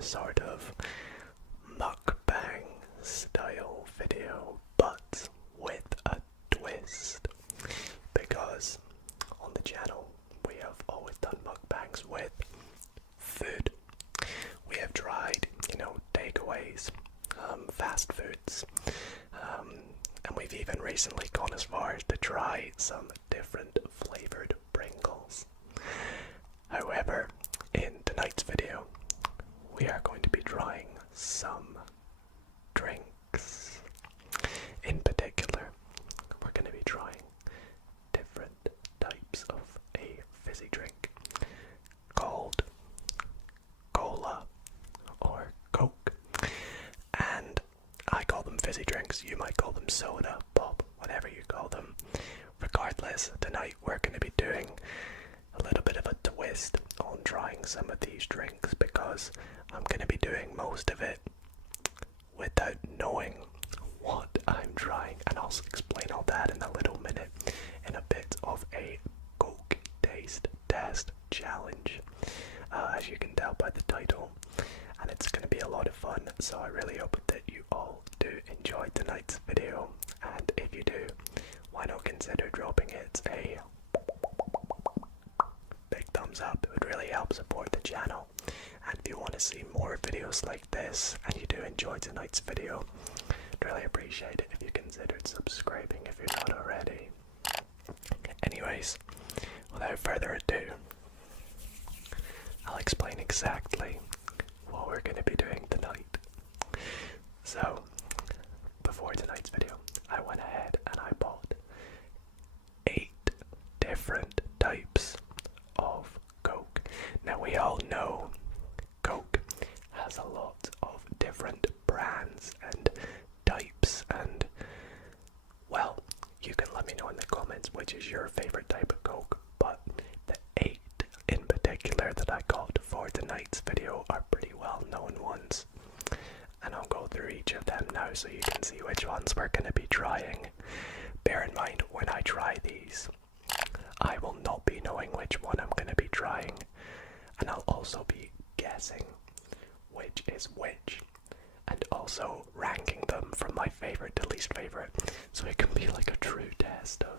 sort of mukbang style video, but with a twist. Because on the channel we have always done mukbangs with food. We have tried, takeaways, fast foods, and we've even recently gone as far as to try some different flavored Pringles. However, in tonight's video, we are going to be trying some drinks. In particular, we're going to be trying different types of a fizzy drink called Cola or Coke. And I call them fizzy drinks, you might call them soda, pop, whatever you call them. Regardless, tonight we're going to be doing a little bit of a twist on trying some of these drinks, because I'm going to be doing most of it without knowing what I'm trying, and I'll explain all that in a little minute in a bit of a Coke taste test challenge, as you can tell by the title, and it's going to be a lot of fun, so I really hope that you all do enjoy tonight's video, and if you do, why not consider dropping it a big thumbs up. It would really help support the channel. And if you want to see more videos like this and you do enjoy tonight's video, I'd really appreciate it if you considered subscribing if you're not already. Anyways, without further ado, I'll explain exactly what we're going to be doing tonight. So, before tonight's video, I went ahead and I bought 8 different types of Coke. Now we all know Coke has a lot of different brands and types, and well, you can let me know in the comments which is your favorite type of Coke, but the 8 in particular that I got for tonight's video are pretty well known ones, and I'll go through each of them now so you can see which ones we're going to be trying. Bear in mind, when I try these, I will not be knowing which one I'm going to be trying, and I'll also be guessing which is which, and also ranking them from my favorite to least favorite, so it can be like a true test of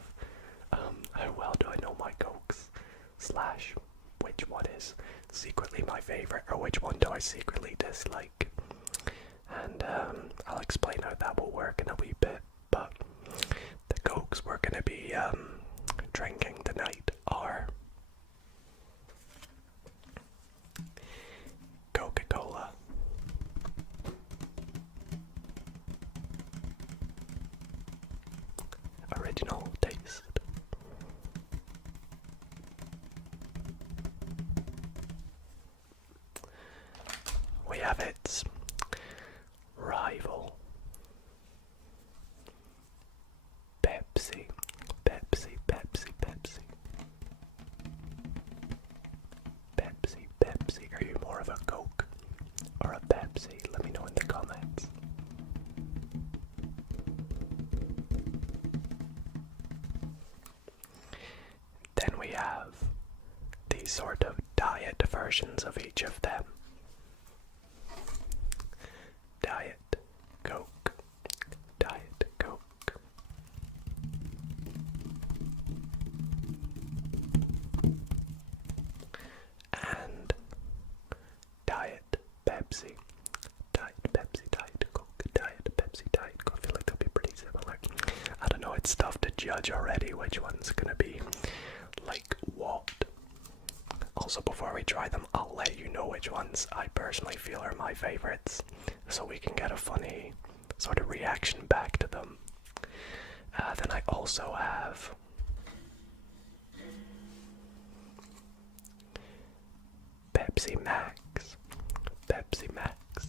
how well do I know my Cokes, slash which one is secretly my favorite or which one do I secretly dislike. And I'll explain how that will work in a wee bit, but the Cokes we're going to be drinking tonight are Coca-Cola, original taste, we have its rival, Pepsi, Pepsi, Pepsi, Pepsi, Pepsi, Pepsi. Are you more of a Coke or a Pepsi? Let me know in the comments. Then we have these sort of diet versions of each of them. Diet Coke, Diet Coke. And Diet Pepsi, Diet Pepsi, Diet Coke, Diet Pepsi, Diet Coke. I feel like they'll be pretty similar. I don't know, it's tough to judge already which one's gonna be like what. Also, before we try them, I'll let you know which ones I personally feel are my favorites, so we can get a funny sort of reaction back to them. Then I also have Pepsi Max, Pepsi Max,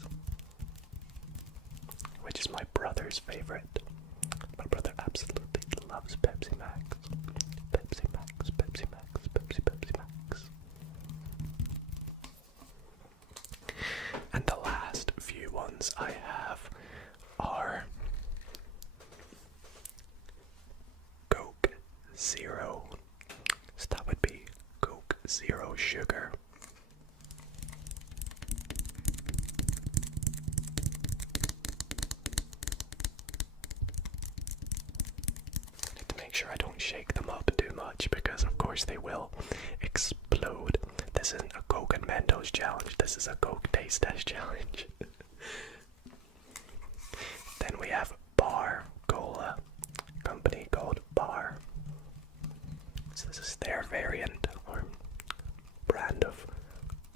which is my brother's favorite. My brother absolutely loves Pepsi Max. Pepsi Max, Pepsi Max, Pepsi, Pepsi Max. And the last few ones I have are Coke Zero. So that would be Coke Zero Sugar. make sure I don't shake them up too much because of course they will explode. This isn't a Coke and Mentos challenge, this is a Coke taste test challenge. Then we have Bar Cola, company called Bar. So this is their variant or brand of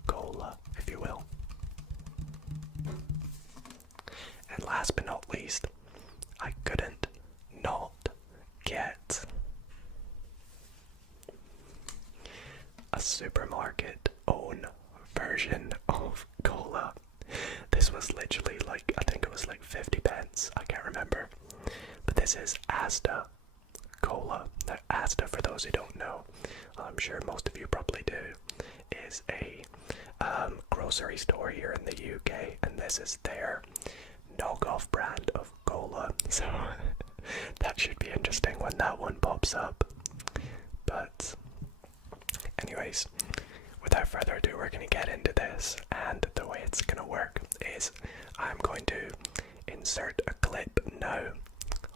cola, if you will. And last but not least, I couldn't not get a supermarket own version of cola. This was literally like, I think it was like 50 pence, I can't remember. But this is Asda Cola. Now, Asda, for those who don't know, I'm sure most of you probably do, is a grocery store here in the UK, and this is their knockoff brand of cola. So that should be interesting when that one pops up. But anyways, without further ado, we're going to get into this, and the way it's going to work is I'm going to insert a clip now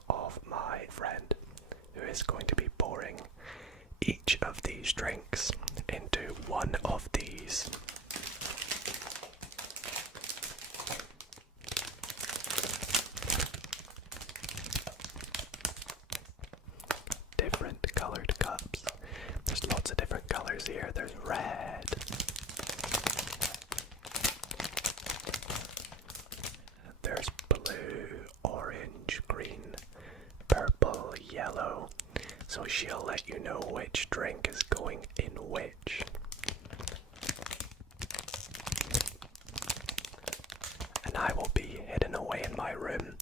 of my friend who is going to be pouring each of these drinks into one of these different colored cups. There's lots of different colors here. There's red, there's blue, orange, green, purple, yellow. So she'll let you know which drink is going in which. And I will be hidden away in my room.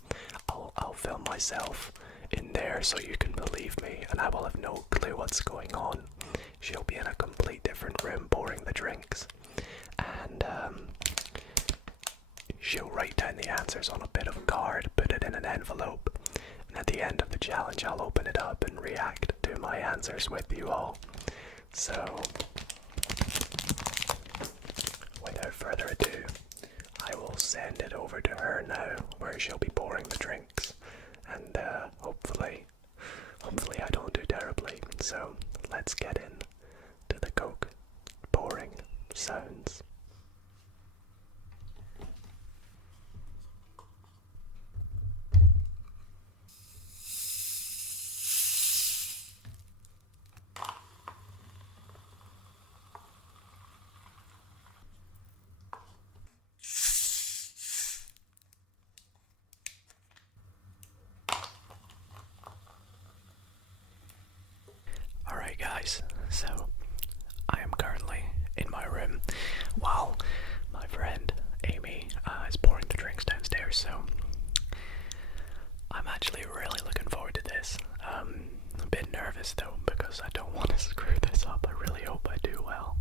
I'll film myself in there so you can believe me, and I will have no clue what's going on. She'll be in a complete different room pouring the drinks, and she'll write down the answers on a bit of a card, put it in an envelope, and at the end of the challenge I'll open it up and react to my answers with you all. So without further ado, I will send it over to her now, where she'll be pouring the drinks, and hopefully I don't do terribly. So let's get in to the Coke pouring sounds. Alright guys, so I am currently in my room while my friend Amy is pouring the drinks downstairs, so I'm actually really looking forward to this. I'm a bit nervous though because I don't want to screw this up. I really hope I do well.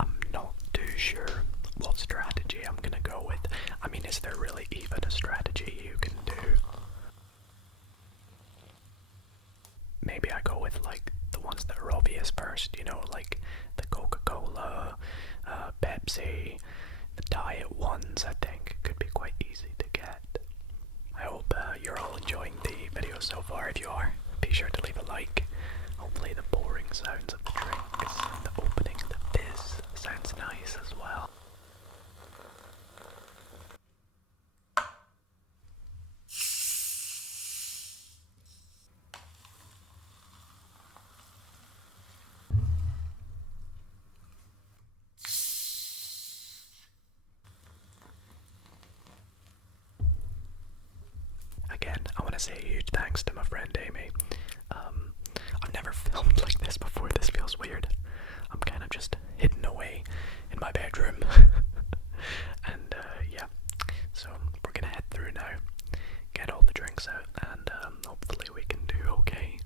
I'm not too sure what strategy I'm gonna go with. I mean, is there really even a strategy you can do? Maybe I go with like the ones that are obvious first, you know, like the Coca-Cola, Pepsi, the diet ones. I think could be quite easy to get. I hope you're all enjoying the video so far. If you are, be sure to leave a like. Hopefully the pouring sounds of the drinks, the opening, the fizz sounds nice as well. Again, I want to say a huge thanks to my friend Amy. I've never filmed like this before. This feels weird. I'm kind of just hidden away in my bedroom. And yeah, so we're gonna head through now, get all the drinks out, and hopefully we can do okay.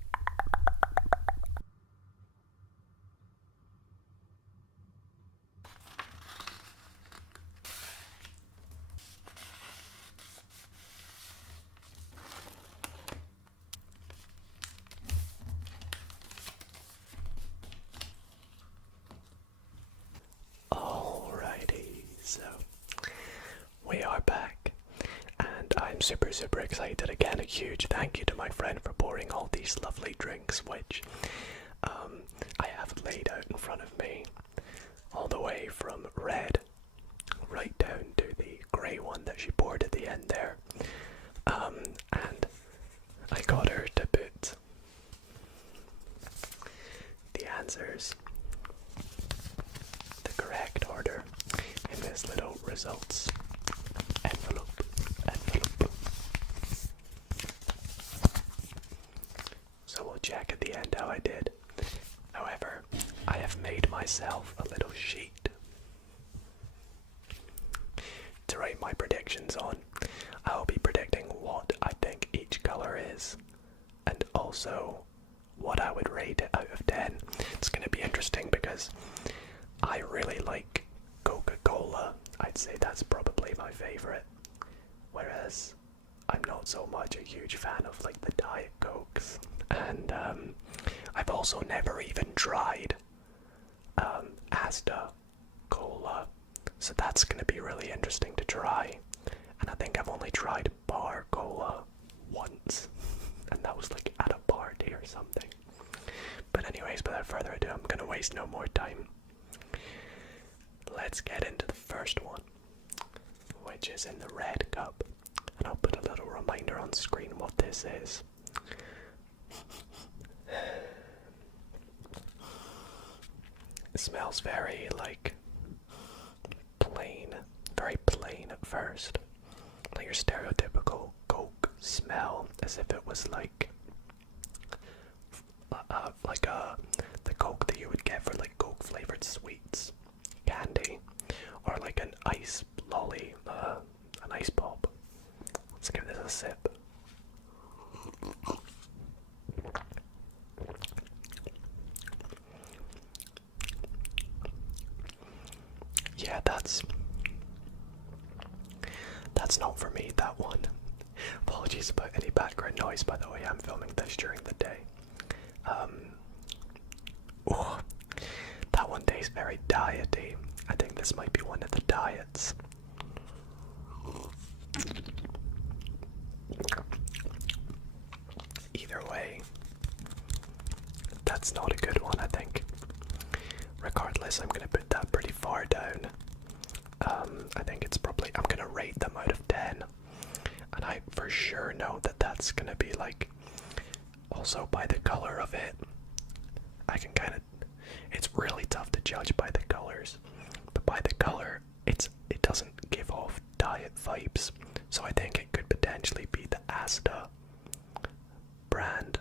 super excited. Again, a huge thank you to my friend for pouring all these lovely drinks, which I have laid out in front of me, all the way from red right down to the grey one that she poured at the end there. And I got her to put the answers, the correct order, in this little results envelope. So we'll check at the end how I did. However, I have made myself a little sheet to write my predictions on. I'll be predicting what I think each colour is, and also what I would rate it out of 10. It's going to be interesting because I really like Coca-Cola. I'd say that's probably my favourite, whereas I'm not so much a huge fan of like the Diet Cokes. And I've also never even tried Asta Cola, so that's going to be really interesting to try. And I think I've only tried Bar Cola once, and that was like at a party or something. But anyways, without further ado, I'm going to waste no more time. Let's get into the first one, which is in the red cup. And I'll put a little reminder on screen what this is. It smells very like very plain at first. Like your stereotypical Coke smell, as if it was like the Coke that you would get for like Coke flavored sweets, candy, or like an ice lolly, an ice pop. Let's give this a sip. Yeah, that's not for me, that one. Apologies about any background noise, by the way. I'm filming this during the day. That one tastes very diety. I think this might be one of the diets. Either way, that's not a good one, I think. Regardless, I'm going to put that pretty far down. I think it's probably, I'm going to rate them out of 10. And I for sure know that that's going to be like, also by the color of it, I can kind of, it's really tough to judge by the colors. But by the color, it doesn't give off diet vibes. So I think it could potentially be the Asta brand.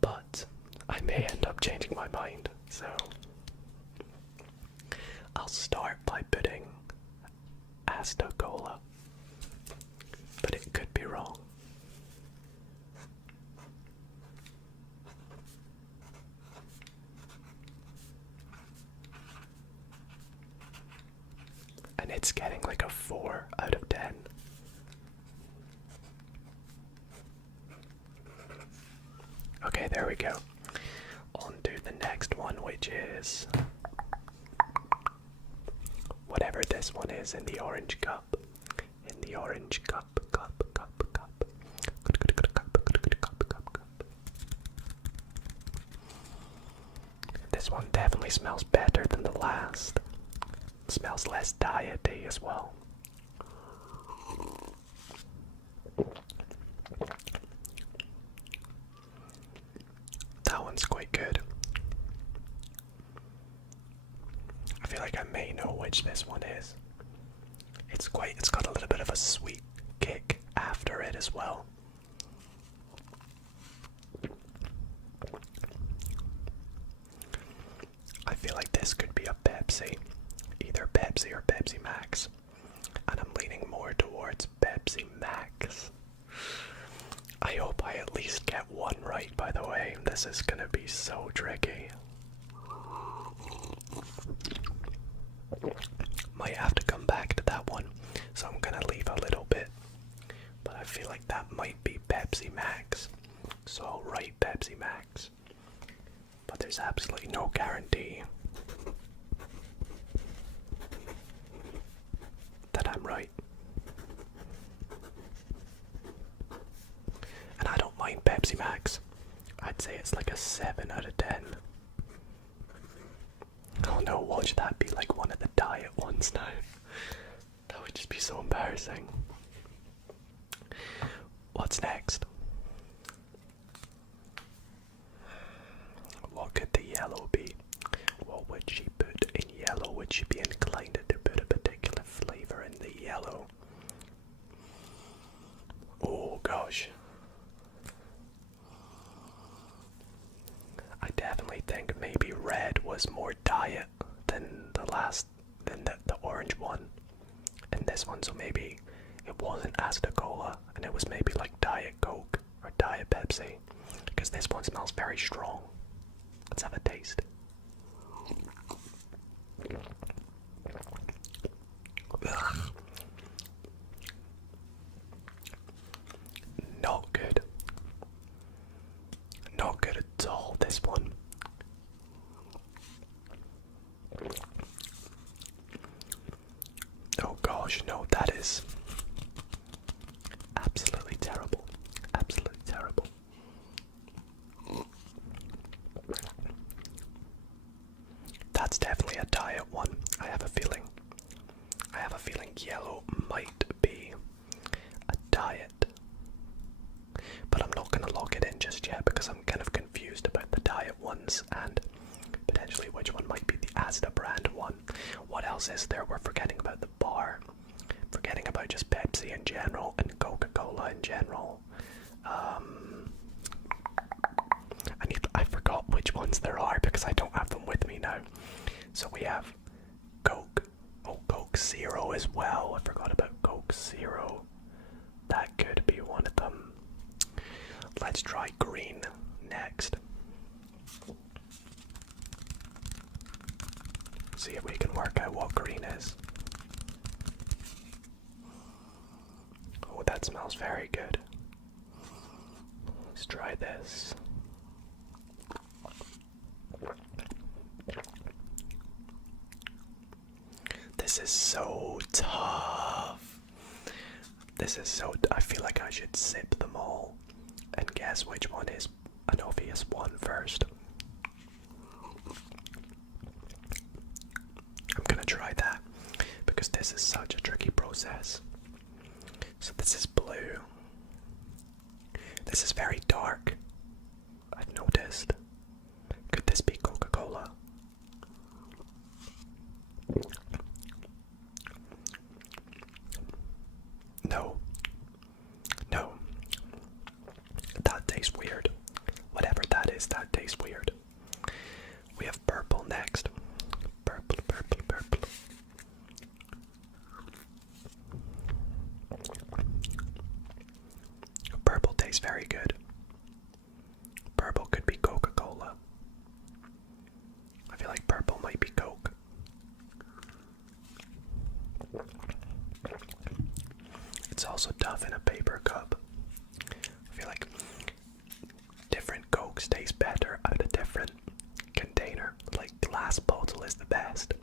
But I may end up changing my mind. So I'll start by putting Asta Cola, but it could be wrong. And it's getting like a 4 out of 10. Okay, there we go. On to the next one, which is whatever this one is in the orange cup. In the orange cup. This one definitely smells better than the last. It smells less diety as well. That one's quite good. I feel like I may know which this one is. It's got a little bit of a sweet kick after it as well. I feel like this could be a Pepsi. Either Pepsi or Pepsi Max. And I'm leaning more towards Pepsi Max. I hope I at least get one right, by the way. This is gonna be so tricky. Might have to come back to that one, so I'm gonna leave a little bit. But I feel like that might be Pepsi Max, so I'll write Pepsi Max. But there's absolutely no guarantee that I'm right. Pepsi Max. I'd say it's like a 7 out of 10. Oh no, watch that be like one of the diet ones now. That would just be so embarrassing. What's next? What could the yellow be? What would she put in yellow? Would she be inclined to put a particular flavour in the yellow? Oh gosh. I definitely think maybe red was more diet than the orange one. And this one, so maybe it wasn't Coca-Cola and it was maybe like Diet Coke or Diet Pepsi. Because this one smells very strong. Let's have a taste. Ugh. Not good. Not good at all, this one. Oh gosh, no, that is absolutely terrible. Absolutely terrible. That's definitely a diet one. I have a feeling yellow might be a diet. But I'm not going to lock it in just yet because I'm kind of confused about the diet ones and potentially which one might be the Asda brand one. What else is there? We're forgetting about the bar. Forgetting about just Pepsi in general and Coca-Cola in general. I forgot which ones there are because I don't have them with me now. So we have Coke. Oh, Coke Zero as well. I forgot about Coke Zero. That could be one of them. Let's try green next. See if we can work out what green is. Oh, that smells very good. Let's try this. This is so tough. I feel like I should sip them all and guess which one is an obvious one first. I'm gonna try that because this is such a tricky process. So this is blue. This is very dark. I've noticed. Could this be Coca-Cola? No. No. That tastes weird. Whatever that is, that tastes weird. We have purple next. Purple, purple, purple. Purple tastes very good. Purple could be Coca-Cola. I feel like purple might be Coke. It's also tough in a paper cup. I feel like different Cokes taste better out of different container. Like glass bottle is the best.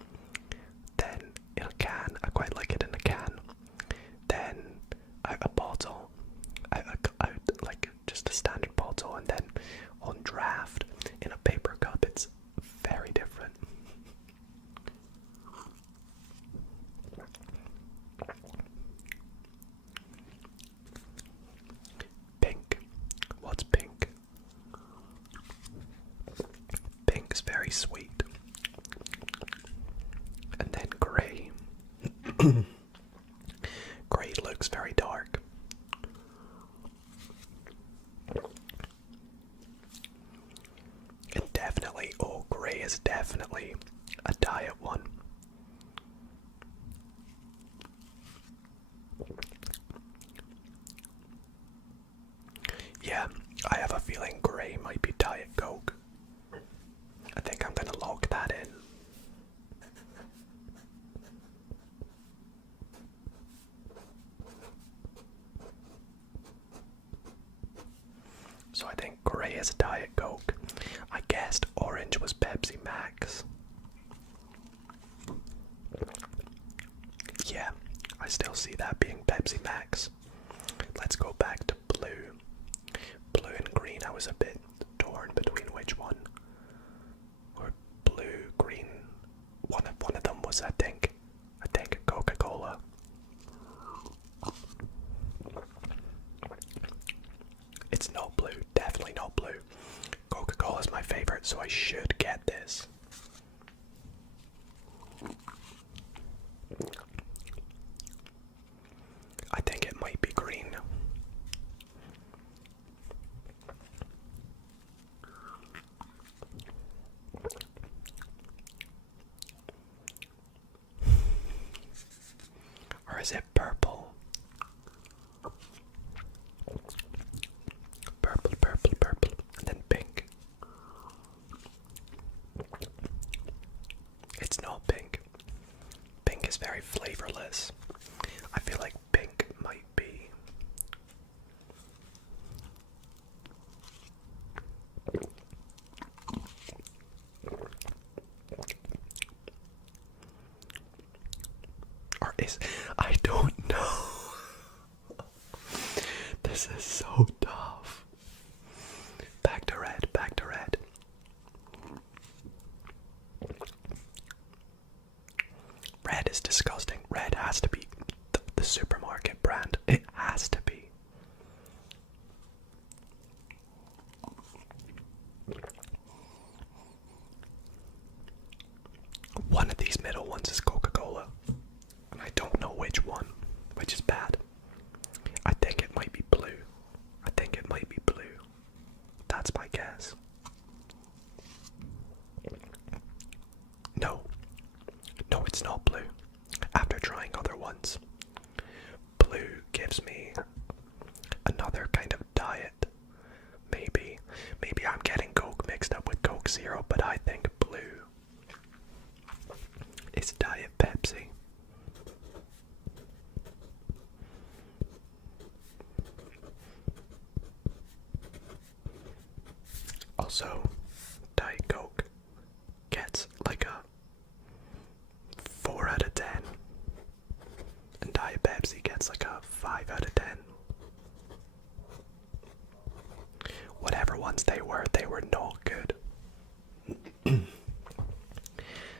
Then in a can, I quite like it in a can. Then out a bottle, out like just a standard bottle, and then on draft in a paper cup, it's very different. Pink. What's pink? Pink's very sweet. And then grey. Grey looks very dark. And definitely, oh, grey is definitely a diet one. Yeah, I have a feeling grey might be Diet Coke. I think I'm gonna lock that in. So I think grey is Diet Coke. I guessed orange was Pepsi Max. so I should get this. I think it might be green. Or is it purple? Purple, purple, purple, and then pink. It's not pink. Pink is very flavorless. I feel like pink might be. Or is. I don't know. This is so tough. Back to red, back to red. Red is disgusting. Red has to be the supermarket brand. It has to be. One of these middle ones is Coca-Cola. And I don't know which one, which is bad. I think it might be blue. I think it might be blue. That's my guess. No. No, it's not blue. After trying other ones, blue gives me another kind of diet. Maybe I'm getting Coke mixed up with Coke Zero, but I think blue is Diet Pepsi. Also, Diet Coke gets like a 4 out of 10, and Diet Pepsi gets like a 5 out of 10. Whatever ones they were not good.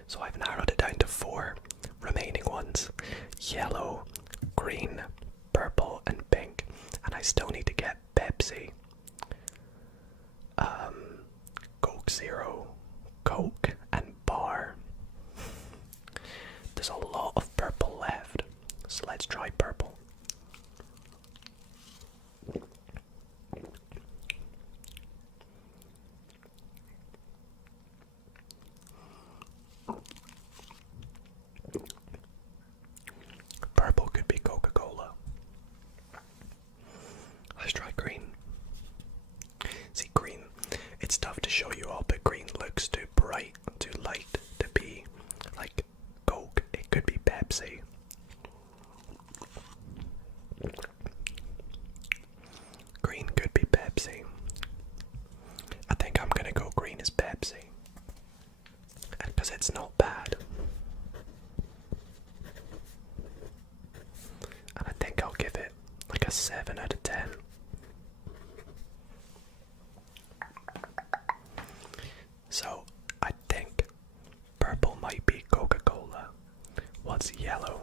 So I've narrowed it down to 4 remaining ones: yellow, green, purple, and pink. And I still need to get Pepsi, Coke Zero, Coke, and Bar. There's a lot of purple left, so let's try purple. Purple could be Coca-Cola. Let's try green. See, green, it's tough to show you all, but green looks too bright, too light to be like Coke. It could be Pepsi. Green could be Pepsi. I think I'm gonna go green as Pepsi, because it's not bad. And I think I'll give it like a 7 out of 10. So I think purple might be Coca-Cola. What's yellow?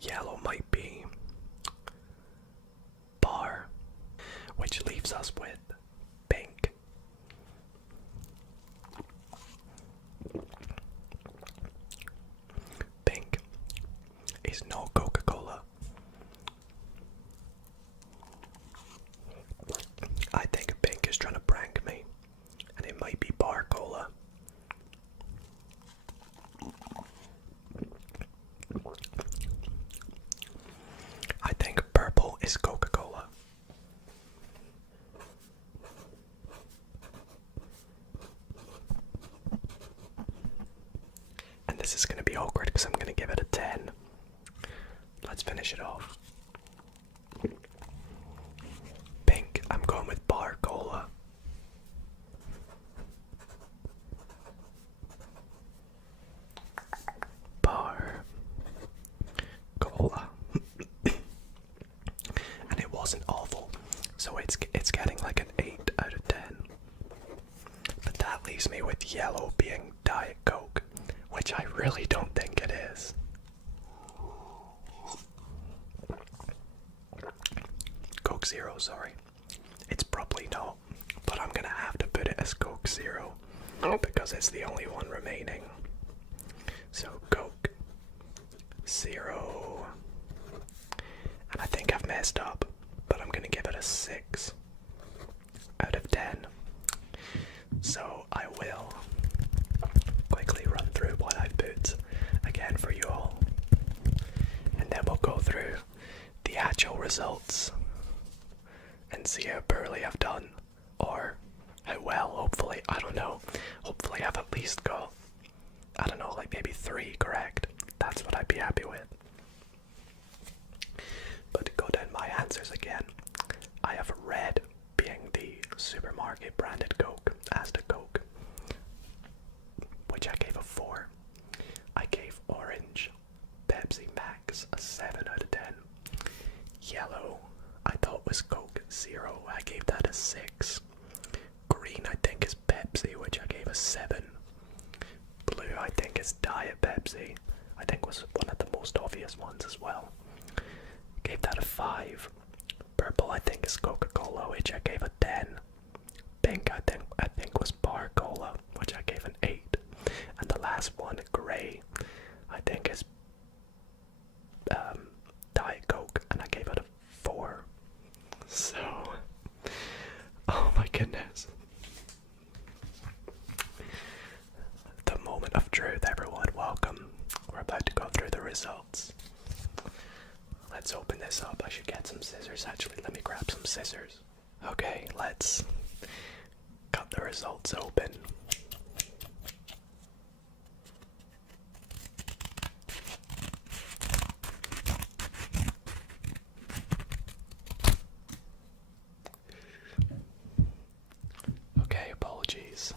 Yellow might be Bar, which leaves us with pink. Pink is not Coca-Cola. I think pink is trying to prank me, and it might be Bar Cola. I think purple is Coca-Cola. And this is going to be awkward because I'm going to give it a 10. Let's finish it off. Pink, I'm going with Bar Cola. Bar Cola. And it wasn't awful, so it's getting like an 8 out of 10. But that leaves me with yellow being Diet Coke, which I really don't think it is. Coke Zero, sorry. It's probably not, but I'm gonna have to put it as Coke Zero because it's the only one remaining. So Coke Zero. And I think I've messed up, but I'm gonna give it a 6 out of 10. So I will quickly run through what I put again for you all, and then we'll go through the actual results and see how poorly I've done, or how well, hopefully. I don't know. Hopefully I've at least got, I don't know, like maybe 3 correct. That's what I'd be happy with. But to go down my answers again, I have red being the supermarket branded Coke, Asda Coke, which I gave a 4. I gave orange Pepsi Max a 7 out of 10. Yellow, I thought was Coke Zero. I gave that a 6. Green, I think, is Pepsi, which I gave a 7. Blue, I think, is Diet Pepsi. I think was one of the most obvious ones as well. Gave that a 5. Purple, I think, is Coca-Cola, which I gave a 10. Pink, I think was Bar Cola, which I gave an 8. And the last one, grey, I think is Diet Coke, and I gave it a 4. So, oh my goodness. The moment of truth, everyone. Welcome. We're about to go through the results. Let's open this up. I should get some scissors. Actually, let me grab some scissors. Okay, let's cut the results open. Okay, apologies.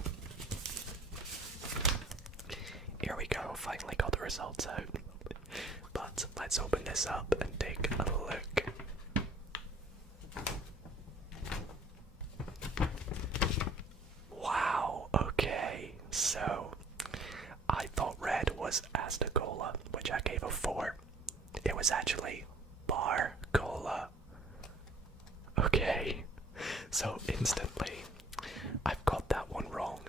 Here we go, finally got the results out. But let's open this up and take a look. Wow, okay, so I thought red was Asda Cola, which I gave a 4. It was actually Bar Cola. Okay, so instantly I've got that one wrong.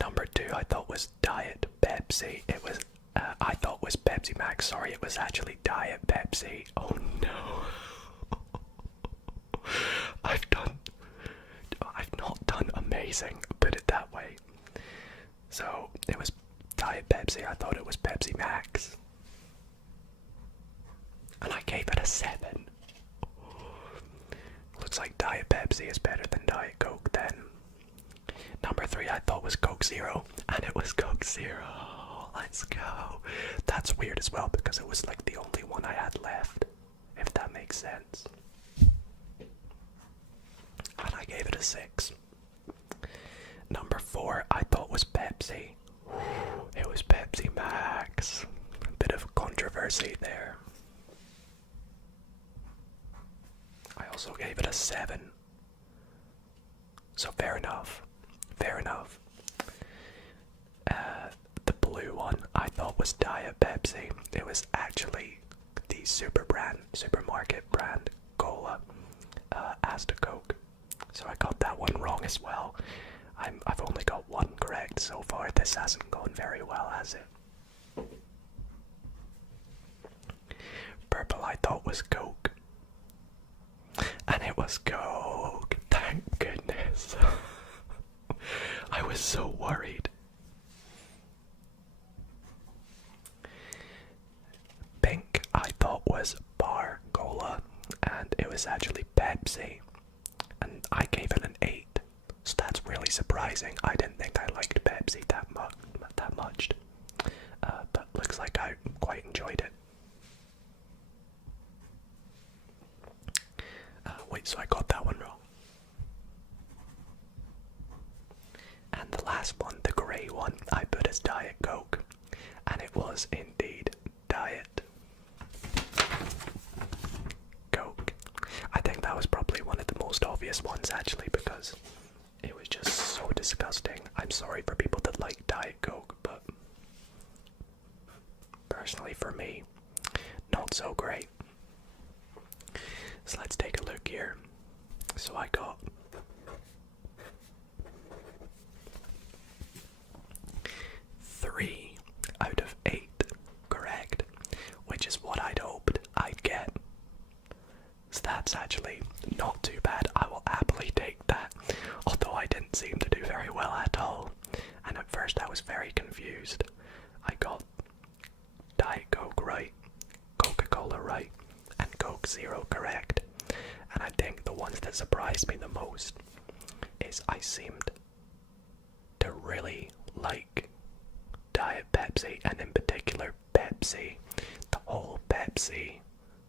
Number 2 I thought was Diet Pepsi. It was, I thought was Pepsi Max, sorry, it was actually Diet Pepsi. Oh no. I've not done amazing, put it that way. So, it was Diet Pepsi, I thought it was Pepsi Max. And I gave it a 7. Looks like Diet Pepsi is better than Diet Coke then. Number 3 I thought was Coke Zero, and it was Coke Zero. Let's go. That's weird as well because it was like the only one I had left, if that makes sense. And I gave it a 6. Number 4 I thought was Pepsi. It was Pepsi Max. A bit of controversy there. I also gave it a 7. So fair enough. Fair enough. The blue one I thought was Diet Pepsi. It was actually the supermarket brand cola, Asda Coke. So I got that one wrong as well. I've only got 1 correct so far. This hasn't gone very well, has it? Purple I thought was Coke. And it was Coke. Thank goodness. I was so worried. Pink I thought was Bar Cola, and it was actually Pepsi, and I gave it an 8. So that's really surprising. I didn't think I liked Pepsi that much, but looks like I quite enjoyed it. Wait, so I got that one wrong. And the last one, the grey one, I put as Diet Coke, and it was indeed Diet Coke. I think that was probably one of the most obvious ones actually, because it was just so disgusting. I'm sorry for people that like Diet Coke, but personally for me, not not so great. So let's take a look here. So I got 3 out of 8 correct, which is what I'd hoped I'd get. So that's actually not too bad. I will happily take that, although I didn't seem to do very well at all. And at first I was very confused. I got Diet Coke right, Coca-Cola right, and Coke Zero correct. And I think the ones that surprised me the most is I seemed to really like Diet Pepsi, and in particular Pepsi. The whole Pepsi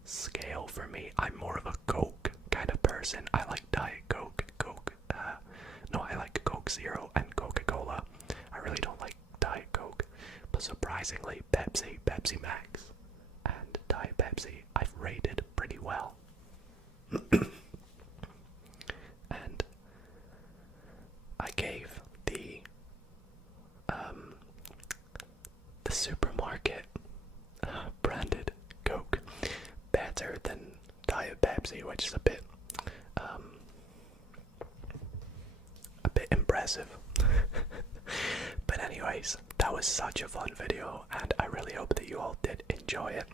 scale for me. I'm more of a Coke kind of person. I like Diet Coke, I like Coke Zero and Coca-Cola. I really don't like Diet Coke, but surprisingly Pepsi Max and Diet Pepsi I've rated pretty well. And I gave the supermarket branded Coke better than Diet Pepsi, which is a bit impressive. But anyways, that was such a fun video, and I really hope that you all did enjoy it.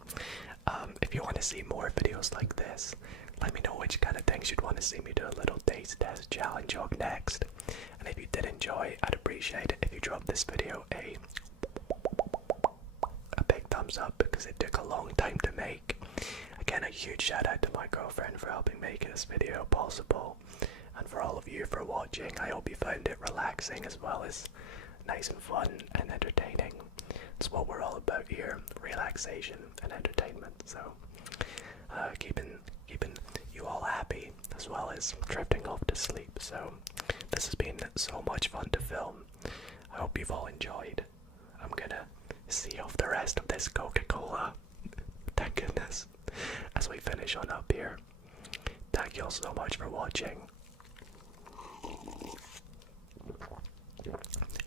If you want to see more videos like this, let me know which kind of things you'd want to see me do a little taste test challenge of next. And if you did enjoy, I'd appreciate it if you drop this video a big thumbs up, because it took a long time to make. Again, a huge shout out to my girlfriend for helping make this video possible, and for all of you for watching. I hope you found it relaxing as well as nice and fun and entertaining. It's what we're all about here, relaxation and entertainment. So keeping you all happy as well as drifting off to sleep. So this has been so much fun to film. I hope you've all enjoyed. I'm gonna see off the rest of this Coca-Cola, thank goodness, as we finish on up here. Thank you all so much for watching.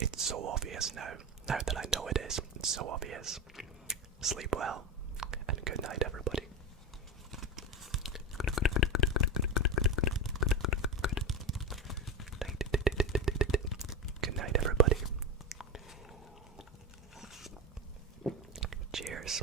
It's so obvious now that I know it is. It's so obvious. Sleep well, and good night, everybody. Good night, everybody. Cheers.